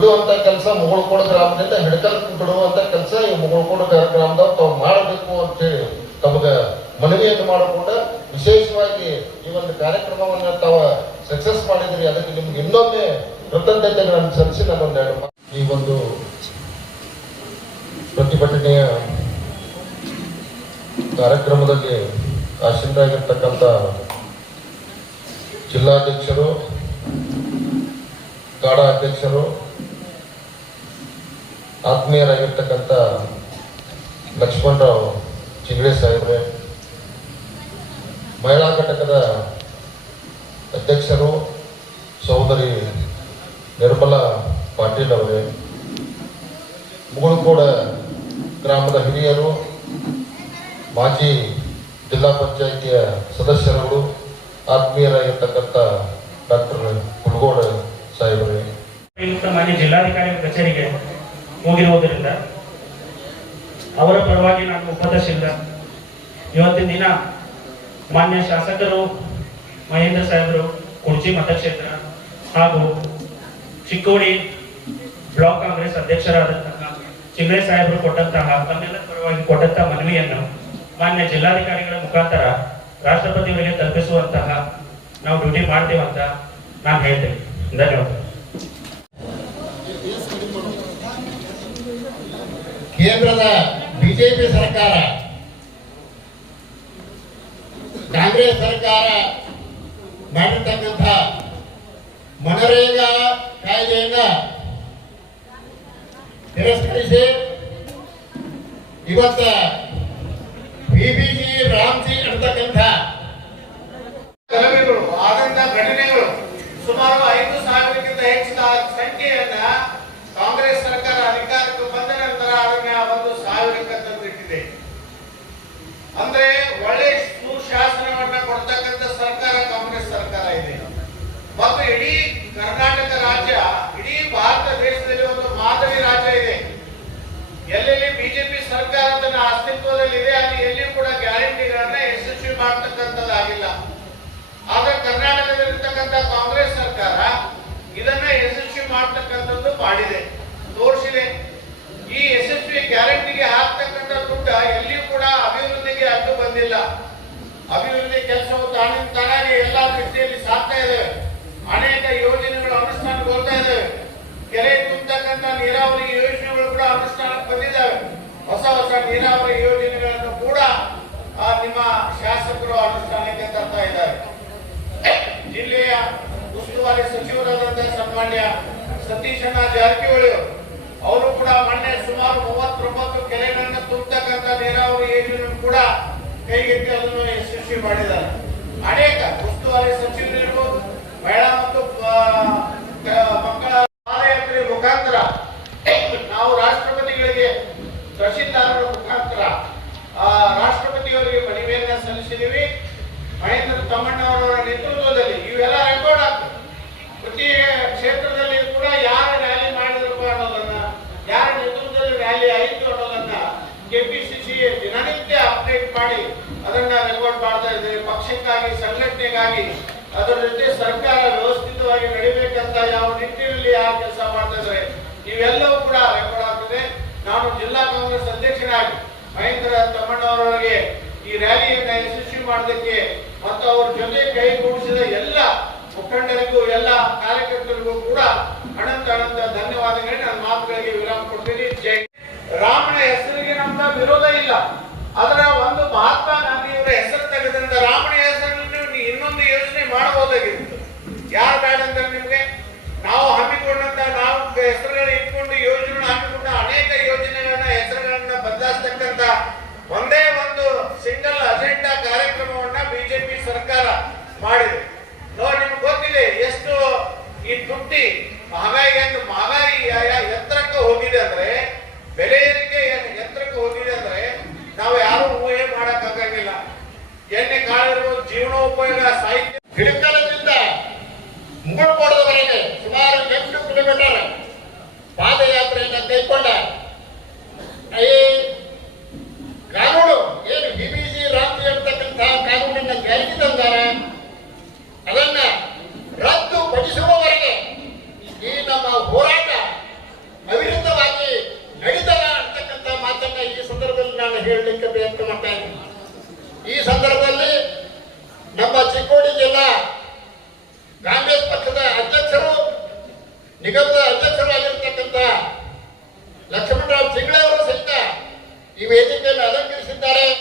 ಬಿಡುವಂತ ಕೆಲಸ ಮುಗುಳ್ಕೋಡು ಗ್ರಾಮದಿಂದ ಹಿಡ್ಕಲ್ ಬಿಡುವಂತ ಕೆಲಸ ಈ ಮುಗುಳ್ಕೋಡು ಗ್ರಾಮದವ್ರು ತಾವು ಮಾಡಬೇಕು ಅಂತೇಳಿ ತಮಗ ಮನವಿಯನ್ನು ಮಾಡಿಕೊಂಡ ವಿಶೇಷವಾಗಿ ಈ ಒಂದು ಕಾರ್ಯಕ್ರಮವನ್ನು ತಾವು ಸಕ್ಸಸ್ ಮಾಡಿದ್ರಿ. ಅದಕ್ಕೆ ನಿಮ್ಗೆ ಇನ್ನೊಮ್ಮೆ ಕೃತಜ್ಞತೆಗಳನ್ನು ಸಲ್ಲಿಸಿ ನಾನೊಂದೆರಡು ಈ ಒಂದು ಪ್ರತಿಭಟನೆಯ ಕಾರ್ಯಕ್ರಮದಲ್ಲಿ ಆಸೀನರಾಗಿರ್ತಕ್ಕಂಥ ಜಿಲ್ಲಾಧ್ಯಕ್ಷರು, ಗಾಢ ಅಧ್ಯಕ್ಷರು, ಆತ್ಮೀಯರಾಗಿರ್ತಕ್ಕಂಥ ಲಕ್ಷ್ಮಣರಾವ್ ಚಿಂಗಡೆ ಸಾಹೇಬ್ರೆ, ಮಹಿಳಾ ಘಟಕದ ಅಧ್ಯಕ್ಷರು ಸಹೋದರಿ ನಿರ್ಮಲಾ ಪಾಟೀಲ್ ಅವರೇ, ಮುಗುಳ್ಕೋಡ ಗ್ರಾಮದ ಹಿರಿಯರು, ಮಾಜಿ ಜಿಲ್ಲಾ ಪಂಚಾಯಿತಿಯ ಸದಸ್ಯರುಗಳು, ಆತ್ಮೀಯರಾಗಿರ್ತಕ್ಕಂಥ ಡಾಕ್ಟರ್ ಕುಲಗೋಡ ಸಾಹೇಬರೇ, ಮಾನ್ಯ ಜಿಲ್ಲಾಧಿಕಾರಿ ಕಚೇರಿಗೆ ಹೋಗಿರುವುದರಿಂದ ಅವರ ಪರವಾಗಿ ನಾನು ಉಪದೇಶಿಸಿದ ಇವತ್ತಿನ ದಿನ ಮಾನ್ಯ ಶಾಸಕರು ಮಹೇಂದ್ರ ಸಾಹೇಬರು ಕುರ್ಚಿ ಮತಕ್ಷೇತ್ರ ಹಾಗೂ ಚಿಕ್ಕೋಡಿ ಬ್ಲಾಕ್ ಕಾಂಗ್ರೆಸ್ ಅಧ್ಯಕ್ಷರಾದಂತಹ ಚಿಂಗ್ರೆ ಸಾಹೇಬರು ಕೊಟ್ಟಂತಹ ತಮ್ಮೆಲ್ಲರ ಪರವಾಗಿ ಕೊಟ್ಟಂತಹ ಮನವಿಯನ್ನು ಮಾನ್ಯ ಜಿಲ್ಲಾಧಿಕಾರಿಗಳ ಮುಖಾಂತರ ರಾಷ್ಟ್ರಪತಿಯವರಿಗೆ ತಲುಪಿಸುವಂತಹ ನಾವು ಡ್ಯೂಟಿ ಮಾಡ್ತೇವಂತ ನಾನು ಹೇಳ್ತೇನೆ. ಧನ್ಯವಾದ. ಕೇಂದ್ರದ ಬಿಜೆಪಿ ಸರ್ಕಾರ, ಕಾಂಗ್ರೆಸ್ ಸರ್ಕಾರ ಮಾಡಿರ್ತಕ್ಕಂಥ ಮನರೇಗಾ ಕಾಯ್ದೆಯನ್ನ ತಿರಸ್ಕರಿಸಿ ಇವತ್ತ ಬಿಬಿಜಿ ರಾಮ್ಜಿ ಅಂತಕ್ಕಂಥ ಗಲಭೆಗಳು ಆದಂತ ಘಟನೆಗಳು ಸುಮಾರು 5,000ಕ್ಕಿಂತ ಹೆಚ್ಚಿನ ಸಂಖ್ಯೆಯನ್ನ ಕಾಂಗ್ರೆಸ್ ಸರ್ಕಾರ ಅಧಿಕಾರಕ್ಕೆ ಬಂದ ನಂತರ ಅದನ್ನ 1,000ಕ್ಕೆ ತಂದಿಟ್ಟಿದೆ. ಅಂದ್ರೆ ಒಳ್ಳೆ ಸುಶಾಸನವನ್ನ ಕೊಡ್ತಕ್ಕಂಥ ಸರ್ಕಾರ ಕಾಂಗ್ರೆಸ್ ಸರ್ಕಾರ ಇದೆ. ಮತ್ತು ಇಡೀ ಕರ್ನಾಟಕ ರಾಜ್ಯ, ಇಡೀ ಭಾರತ ದೇಶದಲ್ಲಿ ಒಂದು ಮಾದರಿ ರಾಜ್ಯ ಇದೆ. ಎಲ್ಲೆಲ್ಲಿ ಬಿಜೆಪಿ ಸರ್ಕಾರ ತನ್ನ ಅಸ್ತಿತ್ವದಲ್ಲಿದೆ ಅಲ್ಲಿ ಎಲ್ಲಿಯೂ ಕೂಡ ಗ್ಯಾರಂಟಿಗಳನ್ನ ಯಶಸ್ವಿ ಮಾಡ್ತಕ್ಕಂಥದ್ದಾಗಿಲ್ಲ. ಆದ್ರೆ ಕರ್ನಾಟಕದಲ್ಲಿರ್ತಕ್ಕಂಥ ಕಾಂಗ್ರೆಸ್ ಸರ್ಕಾರ ಇದನ್ನ ಯಶಸ್ವಿ ಮಾಡ್ತಕ್ಕಂಥದ್ದು ಮಾಡಿದೆ, ತೋರಿಸಿದೆ. ಈ ಯಶಸ್ವಿ ಗ್ಯಾರಂಟಿಗೆ ಹಾಕ್ತಕ್ಕಂಥ ದುಡ್ಡು ಎಲ್ಲಿಯೂ ಕೂಡ ಅಭಿವೃದ್ಧಿಗೆ ಅಡ್ಡು ಬಂದಿಲ್ಲ. ಅಭಿವೃದ್ಧಿ ಕೆಲಸವು ತಾನಾಗಿ ಎಲ್ಲಾ ರೀತಿಯಲ್ಲಿ ಸಾಗ್ತಾ ಇದ್ದಾವೆ. ಅನೇಕ ಯೋಜನೆಗಳು ಅನುಷ್ಠಾನಗೊಳ್ತಾ ಇದ್ದಾವೆ. ಕೆರೆ ತುಂಬತಕ್ಕಂಥ ನೀರಾವರಿ ಯೋಜನೆಗಳು ಕೂಡ ಅನುಷ್ಠಾನಕ್ಕೆ ಬಂದಿದ್ದಾವೆ. ಹೊಸ ಹೊಸ ನೀರಾವರಿ ಯೋಜನೆಗಳನ್ನು ಕೂಡ ನಿಮ್ಮ ಶಾಸಕರು ಅನುಷ್ಠಾನಕ್ಕೆ ತರ್ತಾ ಇದ್ದಾರೆ. ಜಿಲ್ಲೆಯ ಉಸ್ತುವಾರಿ ಸಚಿವರಾದಂತಹ ಸನ್ಮಾನ್ಯ ಸತೀಶಣ್ಣ ಜಾರಕಿಹೊಳಿ ಅವರು ಕೂಡ ಮೊನ್ನೆ ಸುಮಾರು 39 ಕೆರೆಗಳನ್ನು ತುಂಬತಕ್ಕಂಥ ನೀರಾವರಿ ಯೋಜನೆ ಕೂಡ ಕೈಗೆತ್ತಿ ಅದನ್ನು ಯಶಸ್ವಿ ಮಾಡಿದ್ದಾರೆ. ಅನೇಕ ಉಸ್ತುವಾರಿ ಸಚಿವರಿರ್ಬೋದು, ಮಹಿಳಾ ಮತ್ತು ಮಕ್ಕಳ ಪಾದಯಾತ್ರೆ ಮುಖಾಂತರ ನಾವು ರಾಷ್ಟ್ರಪತಿಗಳಿಗೆ ತಹಶೀಲ್ದಾರರ ಮುಖಾಂತರ ರಾಷ್ಟ್ರಪತಿಯವರಿಗೆ ಮನವಿಯನ್ನ ಸಲ್ಲಿಸಿದ್ದೀವಿ. ಮಹೇಂದ್ರ ತಮ್ಮಣ್ಣವರ ನೇತೃತ್ವದಲ್ಲಿ ಇವೆಲ್ಲ ರೆಕಾರ್ಡ್ ಆಗ್ತದೆ. ಪ್ರತಿ ಕ್ಷೇತ್ರದಲ್ಲಿ ಕೂಡ ಯಾರ ರ್ಯಾಲಿ ಮಾಡಿದ್ರು ಅನ್ನೋದನ್ನ, ಯಾರ ನೇತೃತ್ವದಲ್ಲಿ ರ್ಯಾಲಿ ಆಯಿತು ಅನ್ನೋದನ್ನ ಕೆಪಿಸಿಸಿ ದಿನನಿತ್ಯ ಅಪ್ಡೇಟ್ ಮಾಡಿ ಅದನ್ನ ರೆಕಾರ್ಡ್ ಮಾಡ್ತಾ ಇದ್ದೇವೆ. ಪಕ್ಷಕ್ಕಾಗಿ, ಸಂಘಟನೆಗಾಗಿ, ಅದರ ಜೊತೆ ಸರ್ಕಾರ ವ್ಯವಸ್ಥಿತವಾಗಿ ನಡಿಬೇಕಂತ ಯಾವ ನಿಟ್ಟಿನಲ್ಲಿ ಯಾರು ಕೆಲಸ ಮಾಡ್ತಾ ಇದ್ದಾರೆ ಇವೆಲ್ಲವೂ ಕೂಡ ರೆಕಾರ್ಡ್ ಆಗ್ತದೆ. ನಾನು ಜಿಲ್ಲಾ ಕಾಂಗ್ರೆಸ್ ಅಧ್ಯಕ್ಷನಾಗಿ ಮಹೇಂದ್ರ ತಮ್ಮಣ್ಣವರವರಿಗೆ ಈ ರ್ಯಾಲಿಯನ್ನ ಯಶಸ್ವಿ ಮಾಡೋದಕ್ಕೆ ಮತ್ತು ಅವ್ರ ಜೊತೆ ಕೈಗೂಡಿಸಿದ ಎಲ್ಲ ಮುಖಂಡರಿಗೂ, ಎಲ್ಲ ಕಾರ್ಯಕರ್ತರಿಗೂ ಕೂಡ ಅನಂತ ಧನ್ಯವಾದಗಳು. ನನ್ನ ಮಾತುಗಳಿಗೆ ವಿರಾಮ ಕೊಡ್ತೀನಿ. ಜೈ ರಾಮನ ಹೆಸರಿಗೆ ನಮ್ಮ ವಿರೋಧ ಇಲ್ಲ. ಅದರ ಒಂದು ಮಹಾತ್ಮ ಗಾಂಧಿಯವರ ಹೆಸರು ತೆಗೆದ್ರಿಂದ ರಾಮನ ಹೆಸರನ್ನು ಇನ್ನೊಂದು ಯೋಜನೆ ಮಾಡಬಹುದಾಗಿತ್ತು. ಯಾರು ಬೇಡ ಅಂದ್ರೆ ನಿಮ್ಗೆ ನಾವು ಹಮ್ಮಿಕೊಂಡಂತ, ನಾವು ಹೆಸರುಗಳು ಇಟ್ಕೊಂಡು ಯೋಜನೆ ಹಮ್ಮಿಕೊಂಡ ಅನೇಕ ಯೋಜನೆಗಳನ್ನ ಹೆಸರುಗಳನ್ನ ಬದಲಾಯಿಸ್ತಕ್ಕಂತ ಒಂದೇ ಒಂದು ಸಿಂಗಲ್ ಅಜೆಂಡಾ ಕಾರ್ಯಕ್ರಮವನ್ನ ಬಿಜೆಪಿ ಸರ್ಕಾರ ಮಾಡಿದೆ. ನೋಡಿ, ನಿಮ್ಗೆ ಗೊತ್ತಿದೆ ಎಷ್ಟು ಈ ತುಟ್ಟಿ ಮಹಂಗಾಯಿ ಎತ್ತರಕ್ಕೆ ಹೋಗಿದೆ ಅಂದ್ರೆ, ಬೆಲೆ ಏರಿಕೆ ಎತ್ತರಕ್ಕೆ ಹೋಗಿದೆ ಅಂದ್ರೆ ನಾವು ಯಾರು ಊಹೆ ಮಾಡಕ್ಕಾಗಂಗಿಲ್ಲ. ಎಣ್ಣೆ ಕಾಳಿರ್ಬೋದು, ಜೀವನೋಪಯೋಗ, ಸಾಹಿತ್ಯ ಗಿಡಕ